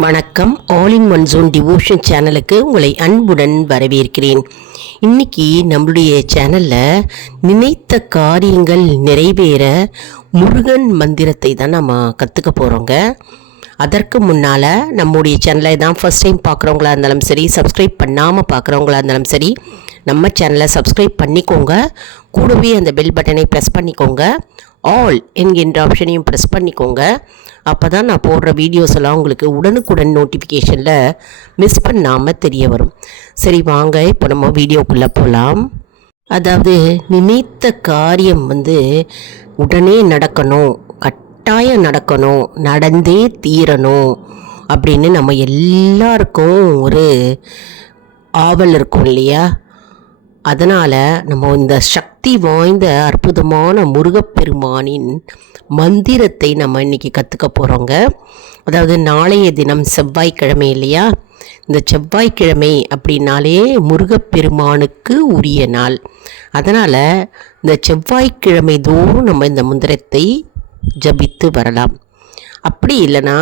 வணக்கம். All in one John devotion சேனலுக்கு உங்களை அன்புடன் வரவேற்கிறேன். இன்னைக்கு நம்மளுடைய சேனலில் நினைத்த காரியங்கள் நிறைவேற முருகன் மந்திரத்தை தான் நம்ம கற்றுக்க போகிறோங்க. அதற்கு முன்னால் நம்முடைய சேனலை தான் ஃபஸ்ட் டைம் பார்க்குறவங்களா இருந்தாலும் சரி, சப்ஸ்கிரைப் பண்ணாமல் பார்க்குறவங்களா இருந்தாலும் சரி, நம்ம சேனலை சப்ஸ்கிரைப் பண்ணிக்கோங்க. கூடவே அந்த பெல் பட்டனை ப்ரெஸ் பண்ணிக்கோங்க. ஆல் என்கின்ற ஆப்ஷனையும் ப்ரெஸ் பண்ணிக்கோங்க. அப்போ தான் நான் போடுற வீடியோஸ் எல்லாம் உங்களுக்கு உடனுக்குடன் நோட்டிஃபிகேஷனில் மிஸ் பண்ணாமல் தெரிய வரும். சரி வாங்க, இப்போ நம்ம வீடியோக்குள்ளே போகலாம். அதாவது நினைத்த காரியம் உடனே நடக்கணும், கட்டாயம் நடக்கணும், நடந்தே தீரணும் அப்படின்னு நம்ம எல்லாருக்கும் ஒரு ஆவல் இருக்கும் இல்லையா? அதனால் நம்ம இந்த சக்தி வாய்ந்த அற்புதமான முருகப்பெருமானின் மந்திரத்தை நம்ம இன்றைக்கி கற்றுக்க போகிறோங்க. அதாவது நாளைய தினம் செவ்வாய்க்கிழமை இல்லையா? இந்த செவ்வாய்க்கிழமை அப்படின்னாலே முருகப்பெருமானுக்கு உரிய நாள். அதனால் இந்த செவ்வாய்க்கிழமை தோறும் நம்ம இந்த மந்திரத்தை ஜபித்து வரலாம். அப்படி இல்லைன்னா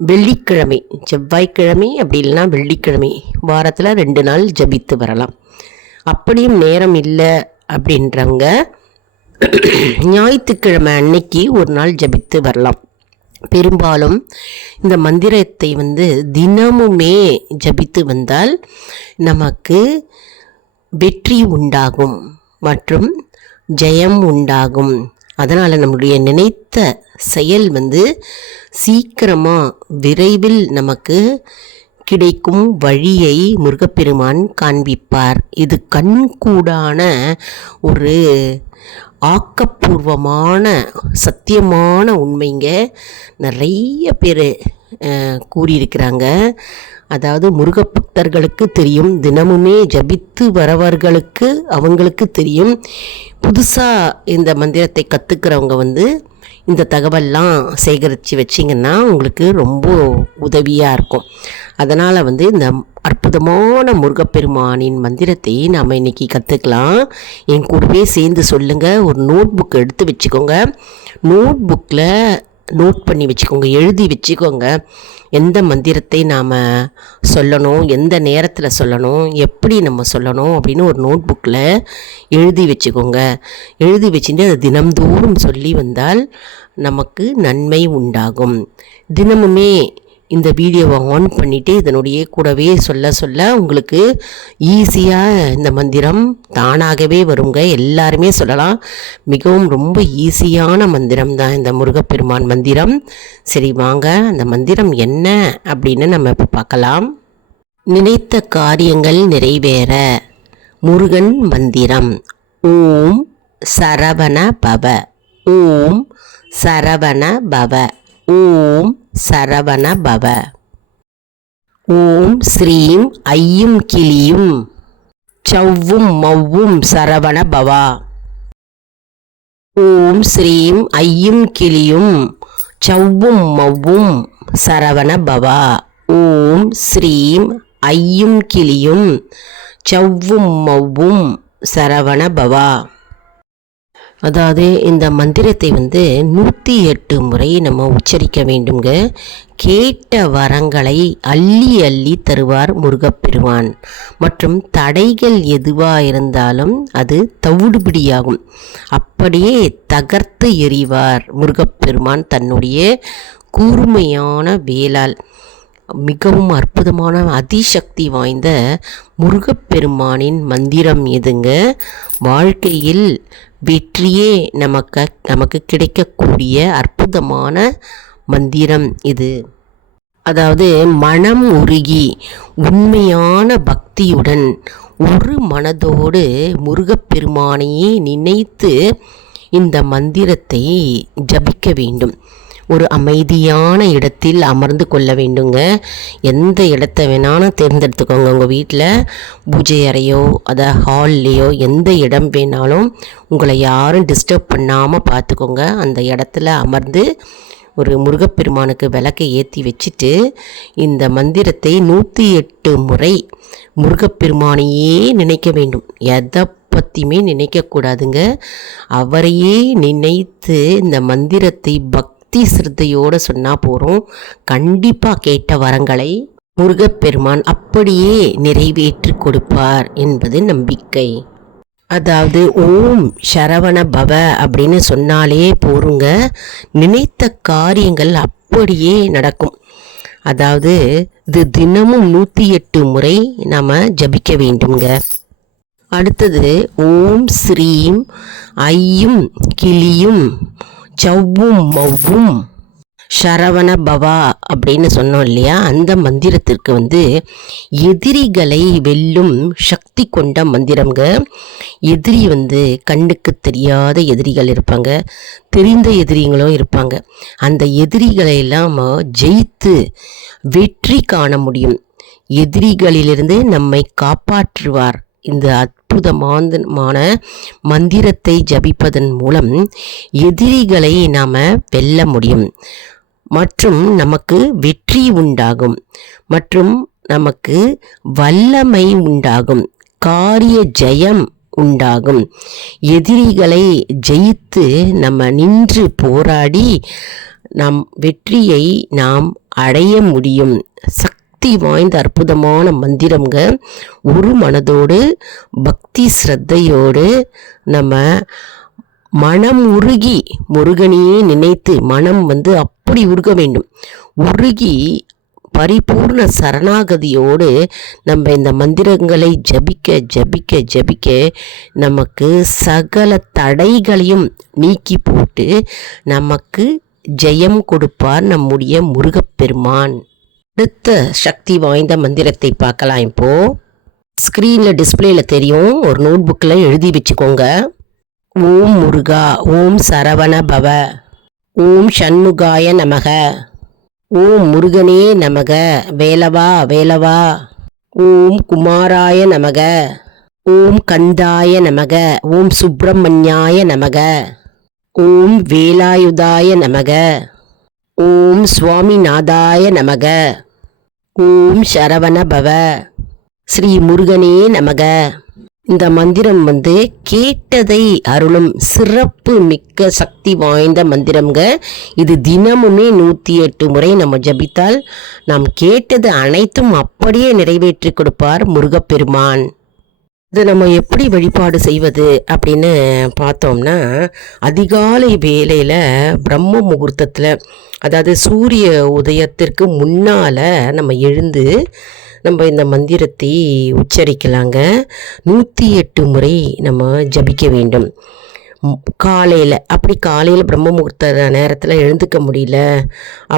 வெள்ளிக்கிழமை, செவ்வாய்க்கிழமை அப்படி இல்லைன்னா வெள்ளிக்கிழமை, வாரத்தில் 2 நாள் ஜபித்து வரலாம். அப்படியும் நேரம் இல்லை அப்படின்றவங்க ஞாயிற்றுக்கிழமை அன்னைக்கு ஒரு நாள் ஜபித்து வரலாம். பெரும்பாலும் இந்த மந்திரத்தை தினமுமே ஜபித்து வந்தால் நமக்கு வெற்றி உண்டாகும் மற்றும் ஜெயம் உண்டாகும். அதனால் நம்முடைய நினைத்த செயல் சீக்கிரமாக விரைவில் நமக்கு கிடைக்கும் வழியை முருகப்பெருமான் காண்பிப்பார். இது கண்கூடான ஒரு ஆக்கப்பூர்வமான சத்தியமான உண்மைங்க. நிறைய பேர் கூறியிருக்கிறாங்க. அதாவது முருக பக்தர்களுக்கு தெரியும், தினமுமே ஜபித்து வரவர்களுக்கு அவங்களுக்கு தெரியும். புதுசாக இந்த மந்திரத்தை கற்றுக்கிறவங்க இந்த தகவல்லாம் சேகரித்து வச்சிங்கன்னா உங்களுக்கு ரொம்ப உதவியாக இருக்கும். அதனால் இந்த அற்புதமான முருகப்பெருமானின் மந்திரத்தை நாம் இன்றைக்கி கற்றுக்கலாம். என் கூடவே சேர்ந்து சொல்லுங்கள். ஒரு நோட் புக் எடுத்து வச்சுக்கோங்க. நோட் புக்கில் நோட் பண்ணி வச்சுக்கோங்க, எழுதி வச்சுக்கோங்க. எந்த மந்திரத்தை நாம் சொல்லணும், எந்த நேரத்தில் சொல்லணும், எப்படி நம்ம சொல்லணும் அப்படின்னு ஒரு நோட் புக்கில் எழுதி வச்சுக்கோங்க. எழுதி வச்சுட்டு அதை தினம்தோறும் சொல்லி வந்தால் நமக்கு நன்மை உண்டாகும். தினமுமே இந்த வீடியோவை ஆன் பண்ணிவிட்டு இதனுடைய கூடவே சொல்ல சொல்ல உங்களுக்கு ஈஸியாக இந்த மந்திரம் தானாகவே வருங்க. எல்லாருமே சொல்லலாம். மிகவும் ரொம்ப ஈஸியான மந்திரம் தான் இந்த முருகப்பெருமான் மந்திரம். சரி வாங்க, அந்த மந்திரம் என்ன அப்படின்னு நம்ம இப்போ பார்க்கலாம். நினைத்த காரியங்கள் நிறைவேற முருகன் மந்திரம். ஓம் சரவண பவ, ஓம் சரவண பவ, ஓம் சரவண பவ. ஓம் ஸ்ரீம் ஐயும் கிளியும் சவ்வும் மவ்வும் சரவண பவா. ஓம் ஸ்ரீம் ஐயும் கிளியும் சவ்வும் மவ்வும் சரவண பவா. ஓம் ஸ்ரீம் ஐயும் கிளியும் சவ்வும் மவ்வும் சரவண பவா. அதாவது இந்த மந்திரத்தை 108 முறை நம்ம உச்சரிக்க வேண்டுங்க. கேட்ட வரங்களை அள்ளி அள்ளி தருவார் முருகப்பெருமான். மற்றும் தடைகள் எதுவாக இருந்தாலும் அது தவிடுபிடியாகும். அப்படியே தகர்த்து எறிவார் முருகப்பெருமான் தன்னுடைய கூர்மையான வேலால். மிகவும் அற்புதமான அதிசக்தி வாய்ந்த முருகப்பெருமானின் மந்திரம் எதுங்க. வாழ்க்கையில் வெற்றியே நமக்கு கிடைக்கக்கூடிய அற்புதமான மந்திரம் இது. அதாவது மனம் உருகி உண்மையான பக்தியுடன் ஒரு மனதோடு முருகப்பெருமானையே நினைத்து இந்த மந்திரத்தை ஜபிக்க வேண்டும். ஒரு அமைதியான இடத்தில் அமர்ந்து கொள்ள வேண்டுங்க. எந்த இடத்த வேணாலும் தேர்ந்தெடுத்துக்கோங்க. உங்கள் வீட்டில் பூஜை அறையோ ஹால்லையோ எந்த இடம் வேணாலும் உங்களை யாரும் டிஸ்டர்ப் பண்ணாமல் பார்த்துக்கோங்க. அந்த இடத்துல அமர்ந்து ஒரு முருகப்பெருமானுக்கு விளக்கை ஏற்றி வச்சுட்டு இந்த மந்திரத்தை 108 முறை முருகப்பெருமானையே நினைக்க வேண்டும். எதை பற்றியுமே நினைக்கக்கூடாதுங்க. அவரையே நினைத்து இந்த மந்திரத்தை பக்தி சிரத்தையோடு சொன்னால் போகிறோம். கண்டிப்பாக கேட்ட வரங்களை முருகப்பெருமான் அப்படியே நிறைவேற்றி கொடுப்பார் என்பது நம்பிக்கை. அதாவது ஓம் சரவண பவ அப்படின்னு சொன்னாலே போருங்க, நினைத்த காரியங்கள் அப்படியே நடக்கும். அதாவது இது தினமும் 108 முறை நாம் ஜபிக்க வேண்டுங்க. அடுத்தது ஓம் ஸ்ரீம் ஐயும் கிளியும் சவ்வும் மவ்வும் சரவண பவா அப்படின்னு சொன்னோம் இல்லையா, அந்த மந்திரத்திற்கு எதிரிகளை வெல்லும் சக்தி கொண்ட மந்திரம்ங்க. எதிரி கண்ணுக்கு தெரியாத எதிரிகள் இருப்பாங்க, தெரிந்த எதிரிகளும் இருப்பாங்க. அந்த எதிரிகளை எல்லாம் ஜெயித்து வெற்றி காண முடியும். எதிரிகளிலிருந்து நம்மை காப்பாற்றுவார். இந்த அற்புதமான மந்திரத்தை ஜபிப்பதன் மூலம் எதிரிகளை நாம் வெல்ல முடியும் மற்றும் நமக்கு வெற்றி உண்டாகும் மற்றும் நமக்கு வல்லமை உண்டாகும், காரிய ஜெயம் உண்டாகும். எதிரிகளை ஜெயித்து நம்ம நின்று போராடி நம் வெற்றியை நாம் அடைய முடியும். சக்தி வாய்ந்த அற்புதமான மந்திரம்ங்க. ஒரு மனதோடு பக்தி ஸ்ரத்தையோடு நம்ம மனம் உருகி முருகனையே நினைத்து மனம் அப்படி உருக வேண்டும். உருகி பரிபூர்ண சரணாகதியோடு நம்ம இந்த மந்திரங்களை ஜபிக்க ஜபிக்க ஜபிக்க நமக்கு சகல தடைகளையும் நீக்கி போட்டு நமக்கு ஜெயம் கொடுப்பார் நம்முடைய முருகப்பெருமான். அடுத்த சக்தி வாய்ந்த மந்திரத்தை பார்க்கலாம். இப்போது ஸ்க்ரீனில் டிஸ்பிளேயில் தெரியும், ஒரு நோட் புக்கில் எழுதி வச்சுக்கோங்க. ஓம் முருகா, ஓம் சரவண பவ, ஓம் சண்முகாய நமக, ஓம் முருகனே நமக, வேலவா வேலவா, ஓம் குமாராய நமக, ஓம் கந்தாய நமக, ஓம் சுப்பிரமணியாய நமக, ஓம் வேலாயுதாய நமக, ஓம் சுவாமிநாதாய நமக, ஓம் சரவண பவ, ஸ்ரீ முருகனே நமக. இந்த மந்திரம் கேட்டதை அருளும் சிறப்பு மிக்க சக்தி வாய்ந்த மந்திரம்ங்க. இது தினமுமே 108 முறை நம்ம ஜபித்தால் நாம் கேட்டது அனைத்தும் அப்படியே நிறைவேற்றி கொடுப்பார் முருகப்பெருமான். இதை நம்ம எப்படி வழிபாடு செய்வது அப்படின்னு பார்த்தோம்னா, அதிகாலை வேளையில் பிரம்ம முகூர்த்தத்தில், அதாவது சூரிய உதயத்திற்கு முன்னால் நம்ம எழுந்து நம்ம இந்த மந்திரத்தை உச்சரிக்கலாங்க. 108 முறை நம்ம ஜபிக்க வேண்டும். காலையில், அப்படி காலையில் பிரம்ம முகூர்த்த நேரத்தில் எழுந்துக்க முடியல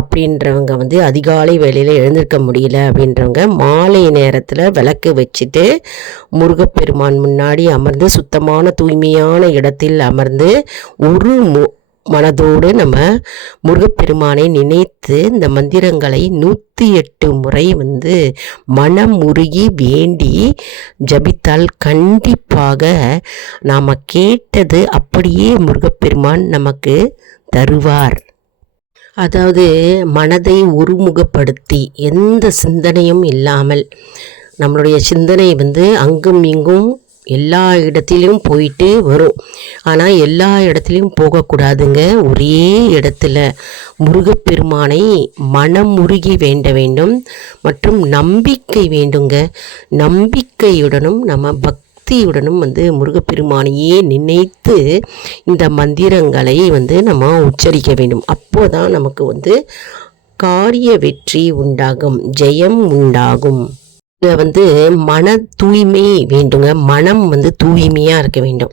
அப்படின்றவங்க அதிகாலை வேளையில் எழுந்திருக்க முடியல அப்படின்றவங்க மாலை நேரத்தில் விளக்கு வச்சுட்டு முருகப்பெருமான் முன்னாடி அமர்ந்து சுத்தமான தூய்மையான இடத்தில் அமர்ந்து ஒரு மனதோடு நம்ம முருகப்பெருமானை நினைத்து இந்த மந்திரங்களை 108 முறை மனம் உருகி வேண்டி ஜபித்தால் கண்டிப்பாக நாம் கேட்டது அப்படியே முருகப்பெருமான் நமக்கு தருவார். அதாவது மனதை ஒருமுகப்படுத்தி எந்த சிந்தனையும் இல்லாமல், நம்மளுடைய சிந்தனை அங்கும் இங்கும் எல்லா இடத்துலையும் போயிட்டு வரும். ஆனால் எல்லா இடத்துலையும் போகக்கூடாதுங்க. ஒரே இடத்துல முருகப்பெருமானை மனம் உருகி வேண்ட வேண்டும் மற்றும் நம்பிக்கை வேண்டுங்க. நம்பிக்கையுடனும் நம்ம பக்தியுடனும் முருகப்பெருமானையே நினைத்து இந்த மந்திரங்களை நம்ம உச்சரிக்க வேண்டும். அப்போதான் நமக்கு காரிய வெற்றி உண்டாகும், ஜெயம் உண்டாகும். மன தூய்மை வேண்டுங்க. மனம் தூய்மையாக இருக்க வேண்டும்.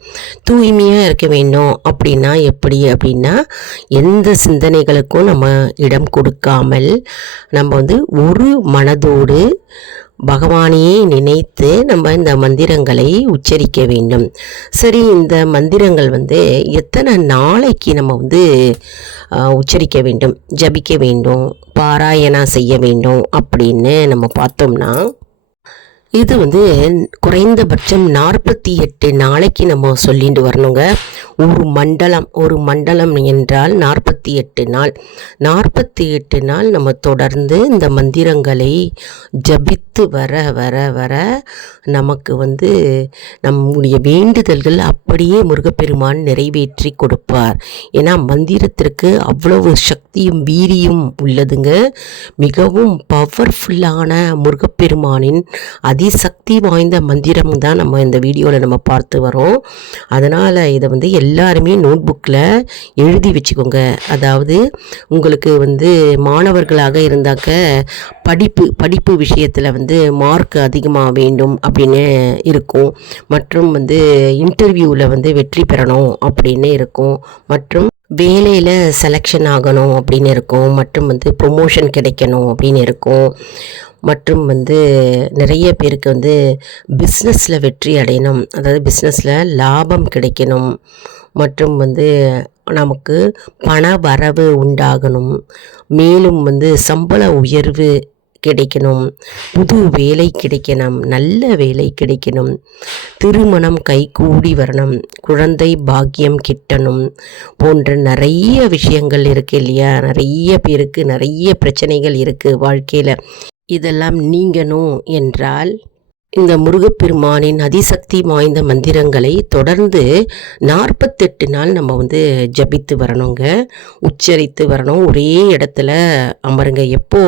தூய்மையாக இருக்க வேண்டும் அப்படின்னா எப்படி அப்படின்னா, எந்த சிந்தனைகளுக்கும் நம்ம இடம் கொடுக்காமல் நம்ம ஒரு மனதோடு பகவானையே நினைத்து நம்ம இந்த மந்திரங்களை உச்சரிக்க வேண்டும். சரி, இந்த மந்திரங்கள் எத்தனை நாளைக்கு நம்ம உச்சரிக்க வேண்டும், ஜபிக்க வேண்டும், பாராயணம் செய்ய வேண்டும் அப்படின்னு நம்ம பார்த்தோம்னா, இது குறைந்தபட்சம் 48 நாளைக்கு நம்ம சொல்லிட்டு வரணுங்க. ஒரு மண்டலம் என்றால் 48 நாள். 48 நாள் நம்ம தொடர்ந்து இந்த மந்திரங்களை ஜபித்து வர வர வர நமக்கு நம்முடைய வேண்டுதல்கள் அப்படியே முருகப்பெருமான் நிறைவேற்றி கொடுப்பார். ஏன்னா மந்திரத்திற்கு அவ்வளவு சக்தியும் வீரியும் உள்ளதுங்க. மிகவும் பவர்ஃபுல்லான முருகப்பெருமானின் அதிசக்தி வாய்ந்த மந்திரம் தான் நம்ம இந்த வீடியோவில் நம்ம பார்த்து வரோம். அதனால் இதை எல்லாருமே நோட் புக்கில் எழுதி வச்சுக்கோங்க. அதாவது உங்களுக்கு மாணவர்களாக இருந்தாக்க படிப்பு விஷயத்தில் மார்க் அதிகமாக வேண்டும் அப்படின்னு இருக்கும். மற்றும் இன்டர்வியூவில் வெற்றி பெறணும் அப்படின்னு இருக்கும். மற்றும் வேலையில் செலெக்ஷன் ஆகணும் அப்படின்னு இருக்கும். மற்றும் ப்ரொமோஷன் கிடைக்கணும் அப்படின்னு இருக்கும். மற்றும் நிறைய பேருக்கு பிஸ்னஸில் வெற்றி அடையணும், அதாவது பிஸ்னஸில் லாபம் கிடைக்கணும். மற்றும் நமக்கு பண வரவு உண்டாகணும். மேலும் சம்பள உயர்வு கிடைக்கணும், புது வேலை கிடைக்கணும், நல்ல வேலை கிடைக்கணும், திருமணம் கைகூடி வரணும், குழந்தை பாக்கியம் கிட்டணும் போன்ற நிறைய விஷயங்கள் இருக்குது இல்லையா. நிறைய பேருக்கு நிறைய பிரச்சனைகள் இருக்குது வாழ்க்கையில். இதெல்லாம் நீங்கணும் என்றால் இந்த முருகப்பெருமானின் அதிசக்தி வாய்ந்த மந்திரங்களை தொடர்ந்து 48 நாள் நம்ம ஜபித்து வரணுங்க, உச்சரித்து வரணும். ஒரே இடத்துல அமருங்க. எப்போ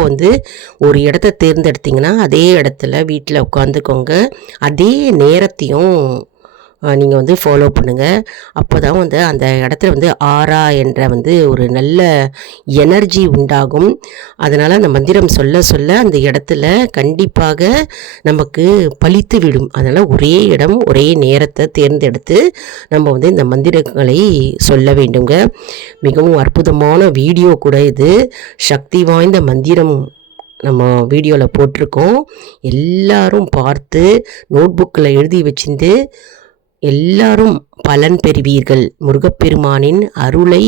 ஒரு இடத்த தேர்ந்தெடுத்திங்கன்னா அதே இடத்துல வீட்டில் உட்காந்துக்கோங்க. அதே நேரத்தையும் நீங்கள் ஃபாலோ பண்ணுங்கள். அப்போ தான் அந்த இடத்துல ஆரா என்ற ஒரு நல்ல எனர்ஜி உண்டாகும். அதனால் அந்த மந்திரம் சொல்ல சொல்ல அந்த இடத்துல கண்டிப்பாக நமக்கு பலித்து விடும். அதனால் ஒரே இடம் ஒரே நேரத்தை தேர்ந்தெடுத்து நம்ம இந்த மந்திரங்களை சொல்ல வேண்டுங்க. மிகவும் அற்புதமான வீடியோ கூட இது. சக்தி வாய்ந்த மந்திரம் நம்ம வீடியோவில் போட்டிருக்கோம். எல்லாரும் பார்த்து நோட் புக்கில் எழுதி வச்சிருந்து எல்லாரும் பலன் பெறுவீர்கள். முருகப்பெருமானின் அருளை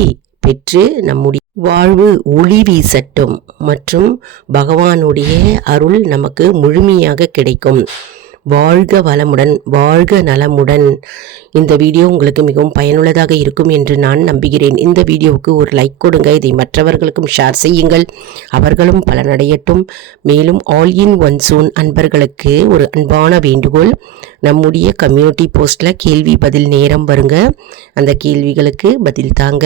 பெற்று நம்முடைய வாழ்வு ஒளி வீசட்டும். மற்றும் பகவானுடைய அருள் நமக்கு முழுமையாக கிடைக்கும். வாழ்க வளமுடன், வாழ்க நலமுடன். இந்த வீடியோ உங்களுக்கு மிகவும் பயனுள்ளதாக இருக்கும் என்று நான் நம்புகிறேன். இந்த வீடியோவுக்கு ஒரு லைக் கொடுங்க. இதை மற்றவர்களுக்கும் ஷேர் செய்யுங்கள், அவர்களும் பலனடையட்டும். மேலும் ஆல் இன் ஒன் சூன் அன்பர்களுக்கு ஒரு அன்பான வேண்டுகோள். நம்முடைய கம்யூனிட்டி போஸ்ட்டில் கேள்வி பதில் நேரம் வருங்க. அந்த கேள்விகளுக்கு பதில் தாங்க.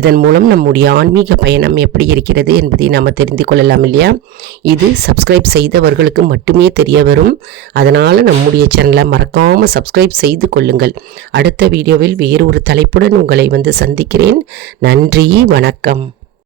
இதன் மூலம் நம்முடைய ஆன்மீக பயணம் எப்படி இருக்கிறது என்பதை நாம் தெரிந்து கொள்ளலாம் இல்லையா. இது சப்ஸ்கிரைப் செய்தவர்களுக்கு மட்டுமே தெரிய வரும். அதனால் நம்முடைய சேனலை மறக்காமல் சப்ஸ்கிரைப் செய்து கொள்ளுங்கள். அடுத்த வீடியோவில் வேறு ஒரு தலைப்புடன் உங்களை சந்திக்கிறேன். நன்றி, வணக்கம்.